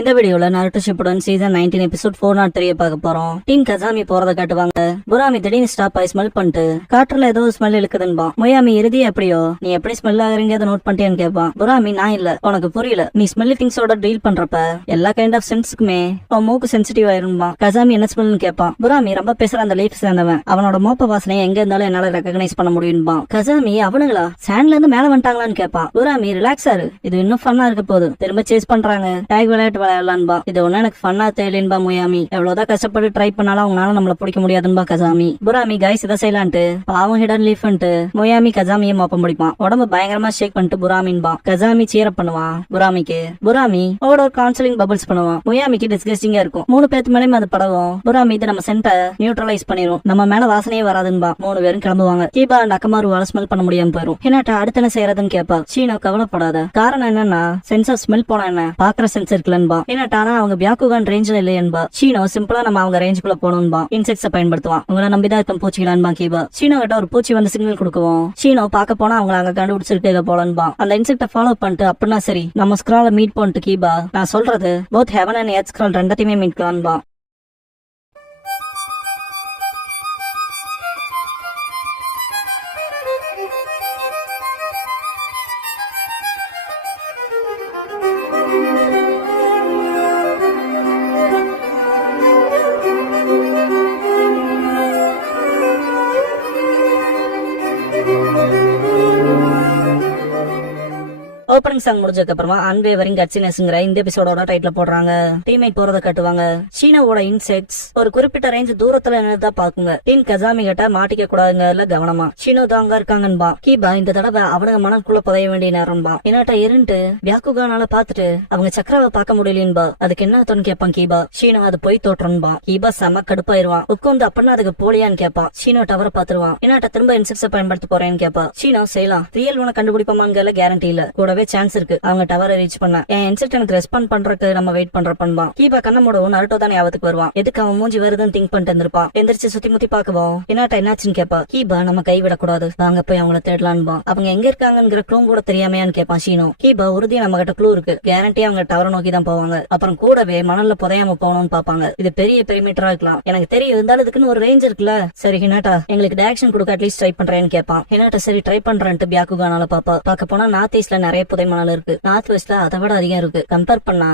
இந்த வீடியோல நாருட்டோ Shippuden season 19 episode 403 பார்க்க போறோம். டீன் கசாமி போறத காட்டுவாங்க. புராமி திடீர்னு ஸ்டாப் ஆகி ஸ்மெல் பண்ணிட்டு காற்றுல ஏதோ ஸ்மெல் இழுக்குதுன்பா. மொயாமி இறுதி எப்படியோ நீ எப்படி ஸ்மெல் ஆகுறீங்க அதை நோட் பண்ணிட்டேன்னு கேட்பான். புராமி நான் இல்ல உனக்கு புரியல, நீ ஸ்மெல் திங்ஸோட டீல் பண்றப்ப எல்லா கைண்ட் ஆஃப் சென்ஸ்க்குமே உன் மூக்கு சென்சிட்டிவ் ஆயிரும்பா. கசாமி என்ன ஸ்மெல்னு கேட்பான். புராமி ரொம்ப பேசுற அந்த லீஃப் சேர்ந்தவன், அவனோட மோப்ப வாசனை எங்க இருந்தாலும் என்னால ரெகக்னைஸ் பண்ண முடியும்பா. கசாமி அவனுங்களா சாண்ட்ல இருந்து மேல வந்துட்டாங்களான்னு கேட்பான். புராமி ரிலாக்ஸ் ஆரு, இது இன்னும் ஃபன்னா இருக்க போகுது, திரும்ப சேஸ் பண்றாங்க, டேக் விளையாட்டு விளையாடலான்பா. இது ஒண்ணு எனக்கு ஃபன்னா தெரியலன்பா. மொயாமி எவ்வளவுதான் கஷ்டப்பட்டு ட்ரை பண்ணாலும் அவங்களால நம்மள பிடிக்க முடியாதுன்பா. கசாமி புராமி கைஸ் இதை செய்யலான்ட்டு பாவம் ஹிடன் லீஃப்ன்ட்டு மொயாமி கசாமியை மோப்பம் முடிப்பான். உடம்பு பயங்கரமா ஷேக் பண்ணிட்டு புராமின்பா. கசாமி சீரப் பண்ணுவான் புராமிக்கு. புராமி அவட ஒரு கவுன்சிலிங் பபிள்ஸ் பண்ணுவான். மொயாமிக்கு டிஸ்கஸ்டிங்கா இருக்கும். 3 பேருக்கு மேலே அது படவும் புராமி இது நம்ம சென்ட நியூட்ரலைஸ் பண்ணிரும், நம்ம மேல வாசனையே வராதுன்பா. 3 பேரும் கிளம்புவாங்க. கீபா அண்ட் அக்கமாருவால ஸ்மெல் பண்ண முடியாம போயிரும். என்னட்டா அடுத்த என்ன செய்யறதுன்னு கேப்பா. சீனோ கவலைப்படாத, காரணம் என்னன்னா சென்ஸ் ஆஃப் ஸ்மெல் போனா என்ன பாக்குற சென்ஸ் இருக்குல்லன்பா. என்னட்டானா அவங்க பியாக்குகான் ரேஞ்சில் இல்லையன்பா. சீனோ சிம்பிளா நம்ம அவங்க ரேஞ்சுக்குள்ள போகணும்பா. இன்செக்ட்ஸை பயன்படுத்துவான். உங்களை நம்பிதான் இருக்கும் பூச்சிக்கலான்பா. கீபா சீனோ கிட்ட ஒரு பூச்சி வந்து சிக்னல் கொடுக்குவோம். சீனோ பார்க்க போனா அவங்க அங்க கண்டுபிடிச்சிருக்க போலன்பா. அந்த இன்செக்ட ஃபாலோ பண்ணிட்டு அப்படின்னா சரி நம்ம ஸ்க்ரால மீட் பண்ணிட்டு கீபா நான் சொல்றது both heaven and earth scroll ரெண்டத்தையுமே மீட் பண்ணலான்பா. ஓப்பனிங் சாங் முடிஞ்சதுக்கு அப்புறமா அன்வேவரிங் கட்சினஸ்ங்கிற இந்த எபிசோடோட டைட்டில் போடுறாங்க. டீம்மேட் போறத கட்டுவாங்க. சீனாவோட இன்செக்ட்ஸ் ஒரு குறிப்பிட்ட ரேஞ்ச் தூரத்துல என்னதான் பாக்குங்க. டீன் கசாமி கிட்ட மாட்டிக்க கூடாதுங்கல கவனமா. சீனோ தாங்க இருக்காங்கன்பா. கீபா இந்த தடவை அவனுங்க மனக்குள்ள புதைய வேண்டிய நேரம்பா. என்னட்டா இருண்டு வியாக்குகானால பாத்துட்டு அவங்க சக்கராவை பார்க்க முடியலன்பா. அதுக்கு என்ன அர்த்தம்னு கேட்பான் கீபா. சீனோ அது போய் தோற்றன்பா. கீபா செம கடுப்பாயிருவான். உட்காந்து அப்படின்னா அதுக்கு போலியான்னு கேட்பான். சீனோ டவரை பாத்துருவான். என்னட்டா திரும்ப இன்செக்ட்ஸை பயன்படுத்த போறேன்னு கேட்பா. சீனோ செய்யலாம், ரியல் உன கண்டுபிடிப்பாமான்னு கேரண்டி இல்ல, கூடவே சான்ஸ் இருக்கு அவங்க டவரை ரீச் பண்ண. என் இன்செக்ட் எனக்கு ரெஸ்பாண்ட் பண்றதுக்கு நம்ம வெயிட் பண்றப்பா. கீபா கண்ணமோடவும் நருட்டோ தான் ஞாபகத்துக்கு வருவான். எதுக்கு அவன் மூஞ்சி வருதுன்னு திங்க் பண்ணிட்டு இருந்திருப்பான். எந்திரிச்சு சுத்தி முத்தி பாக்குவோம். என்னட்டா என்னாச்சுன்னு கேப்பா. கீபா நம்ம கைவிடக்கூடாது, வாங்க போய் அவங்கள தேடலான்பா. அவங்க எங்க இருக்காங்கிற க்ளூ கூட தெரியாமையான்னு கேட்பான் சீனோ. கீபா உறுதியா நம்ம கிட்ட க்ளூ இருக்கு, கேரண்டி அவங்க டவரை நோக்கி தான் போவாங்க. அப்புறம் கூடவே மணல்ல புதையாம போகணும்னு பாப்பாங்க. இது பெரிய பெரிமீட்டரா இருக்கலாம், எனக்கு தெரியும், இருந்தாலும் இதுக்குன்னு ஒரு ரேஞ்ச் இருக்குல்ல. சரி ஹினாட்டா எங்களுக்கு டைரக்ஷன் கொடுக்க அட்லீஸ்ட் ட்ரை பண்றேன்னு கேட்பான். ஹினாட்டா சரி ட்ரை பண்றேன்ட்டு பியாக்குகானால பாப்பா. பாக்க போனா நார்த் ஈஸ்ட்ல நிறைய புதை மணல் இருக்கு, நார்த் வெஸ்ட்ல அதை விட அதிகம் இருக்கு. கம்பேர் பண்ணா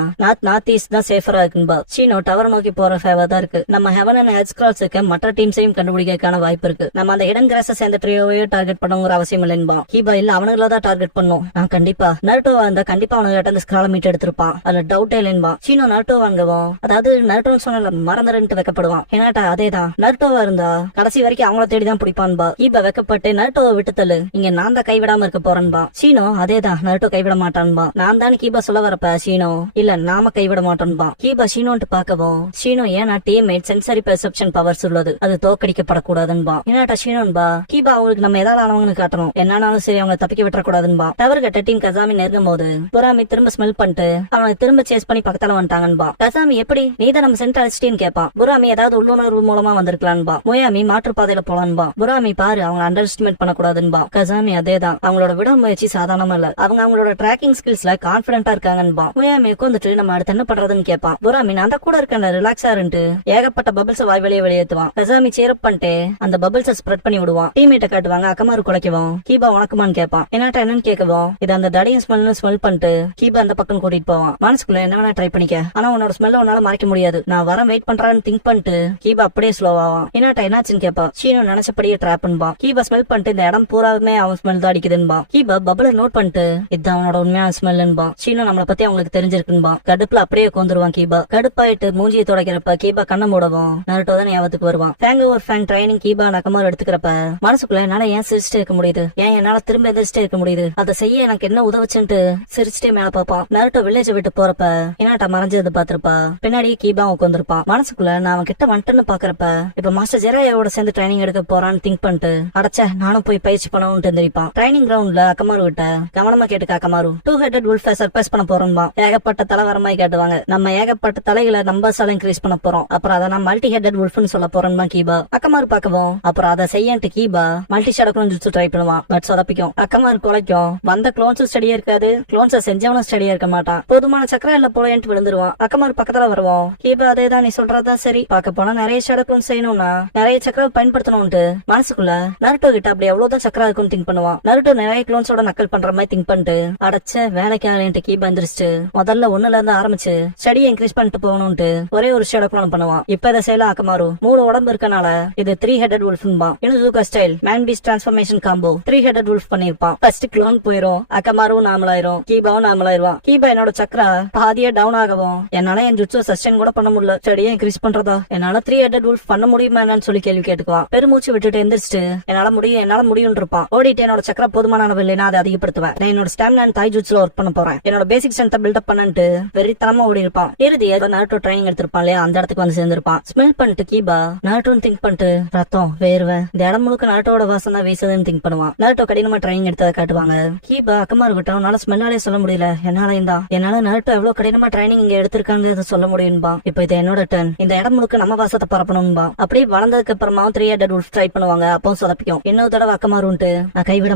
நார்த் ஈஸ்ட் தான் சேஃபரா இருக்குன்பா. சீனோ டவர் நோக்கி போற ஃபேவர் தான் இருக்கு. நம்ம ஹெவன் அண்ட் எர்த் ஸ்க்ரால்ஸ் இருக்க மற்ற டீம்ஸையும் கண்டுபிடிக்கான வாய்ப்பு இருக்கு. நம்ம அந்த இடன் கிராஸ சேர்ந்த ட்ரியோவையோ டார்கெட் பண்ணுங்கிற அவசியம் இல்லைன்பா. கீபா இல்ல அவனுங்கள தான் டார்கெட் பண்ணும். நான் கண்டிப்பா நருட்டோவா இருந்தா கண்டிப்பா அவனுங்கிட்ட அந்த ஸ்க்ரால மீட் எடுத்திருப்பான், அதுல டவுட்டே இல்லைன்பா. சீனோ நருட்டோ வாங்கவும், அதாவது நருட்டோன்னு சொன்ன மறந்துட்டு வைக்கப்படுவான். ஏன்னாட்டா அதேதான் நருட்டோவா இருந்தா கடைசி வரைக்கும் அவங்கள தேடிதான் பிடிப்பான்பா. கீபா வைக்கப்பட்டு நருட்டோவை விட்டு தள்ளு, இங்க நான் தான் கைவிடாம இருக்க போறேன்பா. சீனோ அதேதான் நருட்டோ கைவிட மாட்டான்பா. நான் தான் கீபா சொல்ல வரப்ப சீனோ இல்ல நாம கைவிட மாட்டோம்பா. கீபா சீனோன்ட்டு பாக்கவும் சீனோ ஏன்னா டீம்மேட் சென்சரி பெர்செப்ஷன் பவர்ஸ் உள்ளது, அது தோக்கடிக்கப்படக்கூடாதுன்பா. என்னட்டா சீனோன்பா கீபா அவங்களுக்கு நம்ம ஏதாவது ஆனவங்கன்னு காட்டணும், என்னாலும் சரி அவங்க தப்பிக்க விட்டுறக்கூடாதுன்பா. டவர் கட்ட டீம் கசாமி நெருங்கும் போது புராமி திரும்ப ஸ்மெல் பண்ணிட்டு அவனை திரும்ப சேஸ் பண்ணி பக்கத்துல வந்துட்டாங்கன்பா. கசாமி எப்படி நீதான் நம்ம சென்டர் அடிச்சிட்டேன்னு கேட்பான். புராமி ஏதாவது உள்ளுணர்வு மூலமா வந்திருக்கலான்பா. மொயாமி மாற்றுப்பாதையில போலான்பா. புராமி பாரு அவங்க அண்டர் எஸ்டிமேட் பண்ணக்கூடாதுன்பா. கசாமி அதேதான் அவங்களோட விடாமுயற்சி சாதாரணமா இல்ல, அவங்க அவங்களோட ட்ராக்கிங் ஸ்கில்ஸ்ல கான்பிடென்டா இருக்காங்கன்பா. மொயாமி உட்காந்துட்டு நம்ம அடுத்து என்ன பண்றதுன்னு கேட்பான். புராமி நான் தான் கூட இருக்கேன் ரிலாக்ஸா இருந்து ஏகப்பட்ட பபிள்ஸ் வாய் வெளியே வெளியேற்றுவான். கசாமி சேரப் பண்ணிட்டு அந்த பபிள்ஸை ஸ்ப்ரெட் பண்ணி விடுவான். டீம்மேட்டை காட்டுவாங்க. அக்கமாரு குலைக்கவும் கீபா உனக்குமான்னு கேட்பான். என்னட்டா என்னன்னு கேட்கவும் இது அந்த தடியின் ஸ்மெல் பண்ணிட்டு கீபா அந்த பக்கம் கூட்டிட்டு போவான். மனசுக்குள்ள என்ன வேணா ட்ரை பண்ணிக்க, ஆனா உன்னோட ஸ்மெல்ல உன்னால மறைக்க முடியாது, நான் வர வெயிட் பண்றான்னு திங்க் பண்ணிட்டு கீபா அப்படியே ஸ்லோவாவான். என்னட்டா என்னாச்சுன்னு கேட்பா. சீனோ நினைச்சபடியே ட்ராப்ன்பா. கீபா ஸ்மெல் பண்ணிட்டு இந்த இடம் பூராவுமே அவன் ஸ்மெல் தான் அடிக்குதுன்பா. கீபா பபிள நோட் பண்ணிட்டு இது அவனோட உண்மையான ஸ்மெல்ன்பா. சீனோ நம்மள பத்தி அவங்களுக்கு தெரிஞ்சிருக்குன்பா. கடுப்புல அப்படியே உட்காந்துருவான். கீபா கடுப்பாயிட்டு மூஞ்சியை தொடக்கிறப்ப கீபா கண்ண மூடவும் நருட்டோ தான் ஞாபகத்துக்கு வருவான். ஃபேங் ஓவர் ஃபேங் ட்ரைனிங் கீபா நக்கமார் எடுத்துக்கிறப்ப மனசுக்குள்ள என்னால ஏன் சிரிச்சுட்டே இருக்க முடியுது, ஏன் என்னால திரும்ப எதிர்ச்சிட்டே இருக்க முடியுது, அதை செய்ய எனக்கு என்ன உதவுச்சுன்ட்டு சிரிச்சுட்டே மேல பாப்பான். நருட்டோ வில்லேஜ் விட்டு போறப்ப என்னாட்டா மறைஞ்சது பாத்திருப்பா. பின்னாடி கீபா உட்காந்துருப்பான். மனசுக்குள்ள நான் அவன் கிட்ட வந்துட்டுன்னு பாக்குறப்ப இப்ப மாஸ்டர் ஜெராயோட சேர்ந்து ட்ரைனிங் எடுக்க போறான்னு திங்க் பண்ணிட்டு அடைச்ச நானும் போய் பயிற்சி பண்ணணும்னு தெரிவிப்பான். ட்ரைனிங் கிரவுண்ட்ல அக்கமார் விட்ட கவனமா கேட்டு அக்கமாரு. டூ ஹெட்டட் வுல்ஃபை சர்ப்ரைஸ் பண்ண போறோம்பா. ஏகப்பட்ட தலை வர மாதிரி காட்டுவாங்க. நம்ம ஏகப்பட்ட தலைகளை நம்பர்ஸால இன்க்ரீஸ் பண்ண போறோம். அப்புறம் அதை நான் மல்டி ஹெட்டட் வுல்ஃப்னு சொல்ல போறேன்பா கீபா. அக்கமாரு பார்க்கவும் அப்புறம் அதை செய்யன்ட்டு Kiba multi shadow clone jutsu try பண்ணுவான். பட் சொதப்பிக்கும். அக்கமாரு குலைக்கும். வந்த க்ளோன்ஸும் ஸ்டடியா இருக்காது, க்ளோன்ஸை செஞ்சவனும் ஸ்டடியா இருக்க மாட்டான். போதுமான சக்கரம் இல்ல போலன்ட்டு விழுந்துருவான். அக்கமாரு பக்கத்துல வருவோம். கீபா அதேதான், நீ சொல்றதுதான் சரி. பார்க்க போனா நிறைய ஷேடோ க்ளோன் செய்யணும்னா நிறைய சக்கரம் பயன்படுத்தணும்ட்டு மனசுக்குள்ள நருட்டோ கிட்ட அப்படி எவ்வளவுதான் சக்கரம் இருக்கும்னு திங்க் பண்ணுவான். நருட்டோ நிறைய க்ளோன்ஸோட நக்கல் பண்ற மாதிரி திங்க் பண்ணிட்டு அடைச்ச வேலைக்கு ஆகலன்ட்டு கீபா எந்திரிச்சு முதல்ல ஒண்ணுல இருந்து ஆரம்பிச்சு ஸ்டடியை இன்க்ரீஸ் பண்ணிட்டு போகணும்ட்டு ஒரே ஒரு ஷேடோ க்ளோன் பண்ணுவான். இப்ப இதை செய்யல அக்கமாரு 3 உடம்பு இருக்கனால இது 3 ஹெட்டட் வுல்ஃபும்பா. Inuzuka style man beast transformation combo 3 headed wolf பண்ணிருப்பான். ஃபர்ஸ்ட் க்ளோன் போயிரும். அக்கமாரும் நார்மல் ஆயிரும். கீபாவும் நார்மல் ஆயிருவான். கீபா என்னோட சக்கரா பாதியா டவுன் ஆகவும் என்னால என் ஜுட்சு சஸ்டெயின் கூட பண்ண முடியல. ஸ்டடியை இன்க்ரீஸ் பண்றதா என்னால 3 ஹெட்டட் வுல்ஃப் பண்ண முடியுமா என்னன்னு சொல்லி கேள்வி கேட்டுக்குவான். பெருமூச்சு விட்டுட்டு எந்திரிச்சிட்டு என்னால முடியும் இருப்பான். ஓடிட்டு என்னோட சக்கரா போதுமான அளவு இல்லைன்னா அதை அதிகப்படுத்துவேன். நான் என்னோட ஸ்டாமினா தாய் ஜுட்ஸ்ல ஒர்க் பண்ண போறேன். என்னோட பேசிக் ஸ்ட்ரென்த்தை பில்டப் பண்ணிட்டு வெறித்தனமா ஓடி இருப்பான். இறுதியா நருட்டோ ட்ரைனிங் எடுத்திருப்பான் இல்லையா, அந்த இடத்துக்கு வந்து சேர்ந்திருப்பான். ஸ்மெல் பண்ணிட்டு கீபா நருட்டோன்னு திங்க் பண்ணிட்டு ரத்தம் வேர்வை இந்த இடம் முழுக்க நருட்டோட வாசம் தான் வீசுதுன்னு திங்க் பண்ணுவான். நருட்டோ கடினமா ட்ரைனிங் எடுத்ததை காட்டுவாங்க. கீபா அக்கமாரு கிட்ட உன்னால ஸ்மெல்லாலே சொல்ல முடியல, என்னால நருட்டோ எவ்வளவு கடினமா ட்ரைனிங் இங்க எடுத்திருக்காங்க சொல்ல முடியும்பா. இப்ப இது என்னோட டர்ன். இந்த இடம் முழுக்க நம்ம வாசத்தை பரப்பணும்பா. அப்படியே வளர்ந்ததுக்கு அப்புறமா 3 ஹெட்டட் வுல்ஃப் ட்ரை பண்ணுவாங்க. அப்போ சொதப்பிக்கும். இன்னொரு தடவை அக்கமாருன்ட்டு நான் கைவிட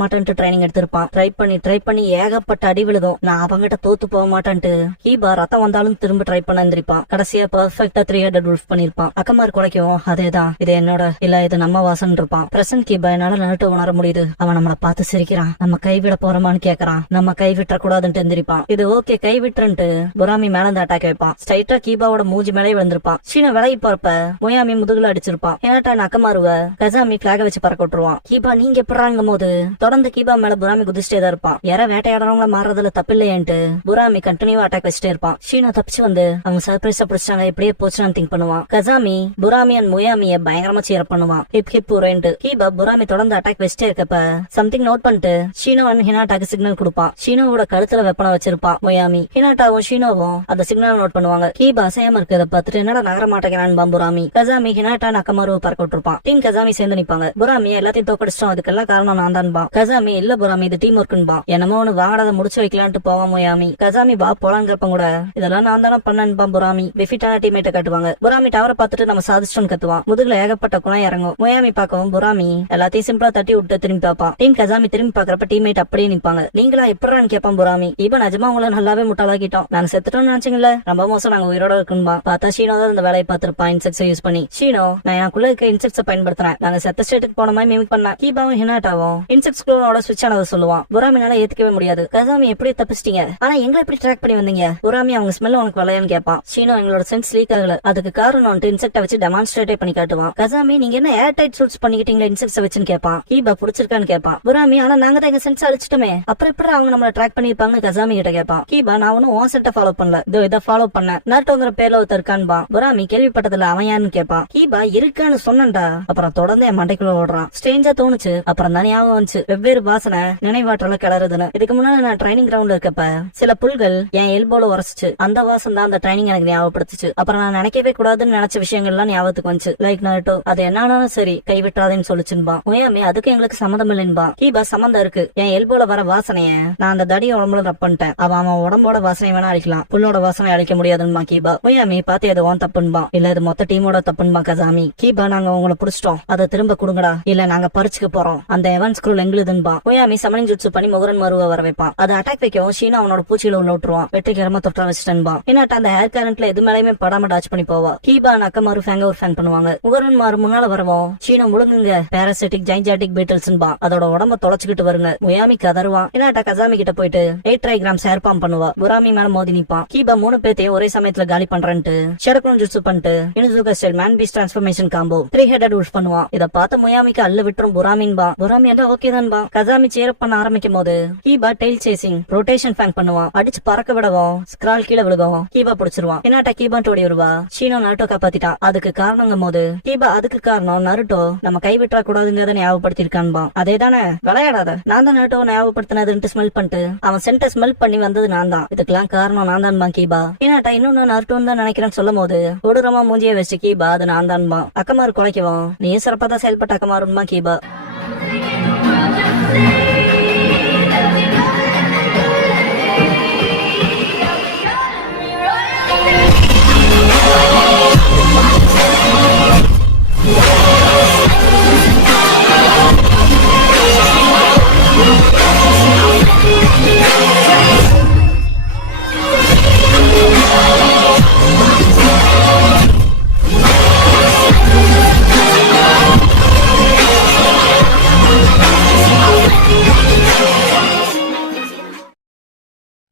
மாட்டேன்ட்டு ட்ரைனிங் எடுத்திருப்பான். ட்ரை பண்ணி ஏகப்பட்ட அடி விழுதும். நான் அவங்கிட்ட தோத்து போக மாட்டேன்ட்டு கீபா ரத்தம் வந்தாலும் திரும்ப ட்ரை பண்ண எந்திரிப்பான். கடைசியா பெர்ஃபெக்ட்டா 3 ஹெட்டட் வுல்ஃப் பண்ணிருப்பான். அக்கமாரு குலைக்கும் அதேதான், இது என்னோட இல்ல இது நம்ம வாசன் இருப்பான். பிரசன்ட் கீபா என்னால நருட்டோ உணர முடியுது. அவன் நம்மளை பார்த்து சிரிக்கிறான். நம்ம கைவிட போறோமான்னு கேக்குறான். நம்ம கைவிட்ட கூடாதுன்னு எந்திரிப்பான். இது ஓகே கைவிட்டுன்ட்டு புராமி மேல இந்த அட்டாக் வைப்பான். ஸ்ட்ரைட்டா கீபாவோட மூஞ்சி மேலே விழுந்திருப்பான். சீன விலகி போறப்ப முயாமி முதுகுல அடிச்சிருப்பான். ஏனாட்டா அக்கமாருவ கசாமி பிளாக வச்சு பறக்க விட்டுருவான். கீபா நீங்க எப்படாங்க போது தொடர்ந்து கீபா மேல புராமி குதிச்சுட்டே தான் இருப்பான். யார வேட்டையாடுறவங்கள மாறதுல தப்பில்லையேன்ட்டு புராமி கண்டினியூ அட்டாக் வச்சுட்டே இருப்பான். ஷீனா தப்பிச்சு வந்து அவங்க சர்ப்ரைஸா பிடிச்சாங்க, எப்படியே போச்சுன்னு திங்க் பண்ணுவான். கசாமி புராமி அண்ட் முயாமிய பயங்கரமா சீர பண்ணுவான். ஹிப் ஊரேன்ட்டு கீபா புராமி தொடர்ந்து அட்டாக் வச்சுட்டே இருக்கப்ப சம்திங் நோட் பண்ணிட்டு ஷீனோ அண்ட் ஹினாட்டாக்கு சிக்னல் கொடுப்பான். ஷீனோவோட கழுத்துல வெப்பனை வச்சிருப்பான் முயாமி. ஹினாட்டாவும் ஷீனோவும் அந்த சிக்னல் நோட் பண்ணுவாங்க. கீபா சேம இருக்கிறத பார்த்துட்டு என்னடா நகர மாட்டேங்கிறான் புராமி. கசாமி ஹினாட்டா அக்கமாரு பறக்க விட்டுருப்பான். டீம் கசாமி சேர்ந்து நிப்பாங்க. புராமி எல்லாத்தையும் தோக்கடிச்சிட்டோம், அதுக்கெல்லாம் காரணம் நான் தான்பா. கசாமி இல்ல புராமி இது டீம் ஒர்க்குன்பா. என்னமோ ஒண்ணு வாங்கடாத முடிச்சு வைக்கலான்ட்டு போவான் முயாமி. கசாமி பா போலாங்கிறப்ப கூட இதெல்லாம் நான் தானே பண்ணேன்பா புராமி. டிஃபிட்டான டீமேட்டை காட்டுவாங்க. புராமி டவரை பார்த்துட்டு நம்ம சாதிச்சிட்டோம்னு கத்துவான். முதுகுல ஏகப்பட்ட குணம் இறங்கும். முயாமி பார்க்கவும் புராமி எல்லாத்தையும் சிம்பிளா தட்டி விட்டு திரும்பி பார்ப்பான். டீம் கசாமி திரும்பி பாக்குறப்ப டீம்மேட் அப்படியே நிப்பாங்க. நீங்களா எப்படான்னு கேட்பான் புராமி. இப்ப நிஜமா உங்களை நல்லாவே முட்டாளாக்கிட்டோம். நாங்க செத்துட்டோம்னு நினைச்சீங்களா, ரொம்ப மோசம், நாங்க உயிரோட இருக்குன்பா. பார்த்தா ஷீனோ தான் இந்த வேலையை பார்த்திருப்பான் இன்செக்ட்ஸை யூஸ் பண்ணி. ஷீனோ நான் எனக்குள்ள இருக்க இன்செக்ட்ஸை பயன்படுத்துறேன், நாங்க செத்த ஸ்டேட்டுக்கு போன மாதிரி மிமிக் பண்ண. கீபாவும் ஹினாட்டாவும் இன்செக்ட்ஸ் குளோனோட ஸ்விட்ச் ஆனதை சொல்லுவான். புராமினால ஏத்துக்கவே முடியாது. கசாமி எப்படி தப்பிச்சிட்டீங்க, ஆனா எங்களை எப்படி ட்ராக் பண்ணி வந்தீங்க? புராமி அவங்க ஸ்மெல் உனக்கு வளையான்னு கேட்பான். ஷீனோ எங்களோட சென்ஸ் லீக் ஆகல, அதுக்கு காரணம் இன்செக்டை வச்சு டெமான்ஸ்ட்ரேட் பண்ணி காட்டுவான். கசாமி நீங்க என்ன ஏர் டைட் சூட்ஸ் பண்ணிக்கிட்டீங்களா இன்செக்ட்ஸை வச்சுன்னு கேட்பான். கீபா பிடிச்சிருக்கான்னு கேட்பான். புராமி ஆனா நாங்க தான் எங்க சென்ஸ் அழிச்சிட்டோமே, அப்புறம் எப்படி அவங்க நம்மள ட்ராக் பண்ணிருப்பாங்க கசாமி கிட்ட கேட்பான். கீபா நான் ஒன்னும் உன் செட்டை ஃபாலோ பண்ணல, இதை ஃபாலோ பண்ண நருட்டோங்கிற பேர்ல ஒருத்தர் இருக்கான்பா. புராமி கேள்விப்பட்டதுல அவன் யாருன்னு கேட்பான். கீபா இருக்கான்னு சொன்னண்டா, அப்புறம் தொடர்ந்து என் மண்டைக்குள்ள ஓடுறான். ஸ்ட்ரேஞ்சா தோணுச்சு, அப்புறம் தான் ஞாபகம் வந்துச்சு வெவ்வேறு வாசனை நினைவாற்றல கிளறுதுன்னு. இதுக்கு முன்னாடி நான் ட்ரைனிங் கிரவுண்ட்ல இருக்கப்ப சில புல்கள் என் எல்போல உரசிச்சு, அந்த வாசம் தான் அந்த ட்ரைனிங் எனக்கு ஞாபகப்படுத்துச்சு. அப்புறம் நான் நினைக்கவே கூடாதுன்னு நினைச்ச விஷயங்கள்லாம் ஞாபகத்துக்கு வந்துச்சு. லைக் நருட்டோ அது என்னாலும் சரி கைவிட்டாதேன்னு சொல்லிச்சுன்பா. முயாமி அதுக்கு எங்களுக்கு சம்மந்தம் இல்லைன்பா. கீபா சம்மந்தம் இருக்கு. என் எல்போல வர வாசனைய நான் அந்த தடிய உடம்புல ரப் பண்ணிட்டேன். அவன் உடம்போட வாசனை வேணா அழிக்கலாம், புல்லோட வாசனை அழிக்க முடியாதுன்பா கீபா. முயாமி பாத்தி அது உன் தப்புன்பா. இல்ல இது மொத்த டீமோட தப்புன்பா கசாமி. கீபா நாங்க உங்களை புடிச்சிட்டோம், அதை திரும்ப கொடுங்கடா, இல்ல நாங்க பறிச்சுக்க போறோம். அந்த எவன் ஸ்க்ரூல் எங்களுதுன்பா. முயாமி சமனிங் ஜுட்சு பண்ணி முகரன் மருவ வர வைப்பான். அதை அட்டாக் வைக்கவும் ஷீனா அவனோட பூச்சியில உள்ள விட்டுருவான். வெற்றிகரமா தொற்றா வச்சுட்டா. ஏன்னாட்டா அந்த ஹேர் கரண்ட்ல எது மேலயுமே படாம டாச் பண்ணி போவா. கீபா அக்கமாரு ஃபேங்க ஒரு ஃபேன் பண்ணுவாங்க. முகரன் மாறு முன்னால வரவும் ஷீனா முழுங்குங்க பாராசிட்டிக் ஜைன்ஜாட்டிக் பீட்டல்ஸ்ன்பா. அதோட உடம்ப தொலைச்சுக்கிட்டு வருங்க. முயாமி கதருவான். ஏன்னாட்டா கசாமி கிட்ட போயிட்டு 8 ட்ரைகிராம்ஸ் ஹேர் பாம் பண்ணுவா. புராமி மேல மோதி நிப்பான். கீபா 3 பேத்தையும் ஒரே சமயத்துல காலி பண்றேன்ட்டு ஷெடக்ரோன் ஜுட்சு பண்ணிட்டு Inuzuka style man beast transformation combo 3 headed wolf பண்ணுவான். இத பார்த்த முயாமிக்கு அல்ல விட்டுரும் புராமின்பா. புராமி எல்லாம் ஓகே தான்பா. கசாமி சேரப் பண்ண ஆரம்பிக்கும் போது கீபா டெயில் சேசிங் ரொட்டேஷன் ஃபேங்க் பண்ணுவான். அடிச்சு பறக்க விடவும் ஸ்க்ரால் கீழே விழுகும். கீபா பிடிச்சிருவான். ஏன்னாட்டா கீபா ஓடி வருவா. ஷீனோ நருட்டோ காப்பாத்திட்டான். அதுக்கு காரணங்கும் போது கீபா அதுக்கு காரணம் நருட்டோ நம்ம கைவிட்டா கூடாதுங்கிறத ஞாபகப்படுத்திருக்கான்பா. அதே தானே விளையாடாத, நான் தான் நருட்டோ ஞாபகப்படுத்தினதுன்னு ஸ்மெல் பண்ணிட்டு அவன் சென்ட ஸ்மெல் பண்ணி வந்தது நான் தான், இதுக்கெல்லாம் காரணம் நான் தான்பா கீபா. ஏன்னாட்டா இன்னொன்னு நருட்டோன்னு தான் நினைக்கிறேன்னு சொல்லும் போது கொடூரமா மூஞ்சிய வச்சு கீபா அது நான் தான்பா. அக்கமாரு குலைக்கவும் நீ சிறப்பா தான் செயல்பட்ட அக்கமாருமா கீபா.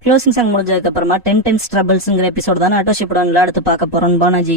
க்ளோசிங் சாங் முடிஞ்சதுக்கு அப்புறமா 10 Times Troublesங்கிற எபிசோட் தான் அட்டோஷிப்புடன் அடுத்து பார்க்க போறோம் பானாஜி.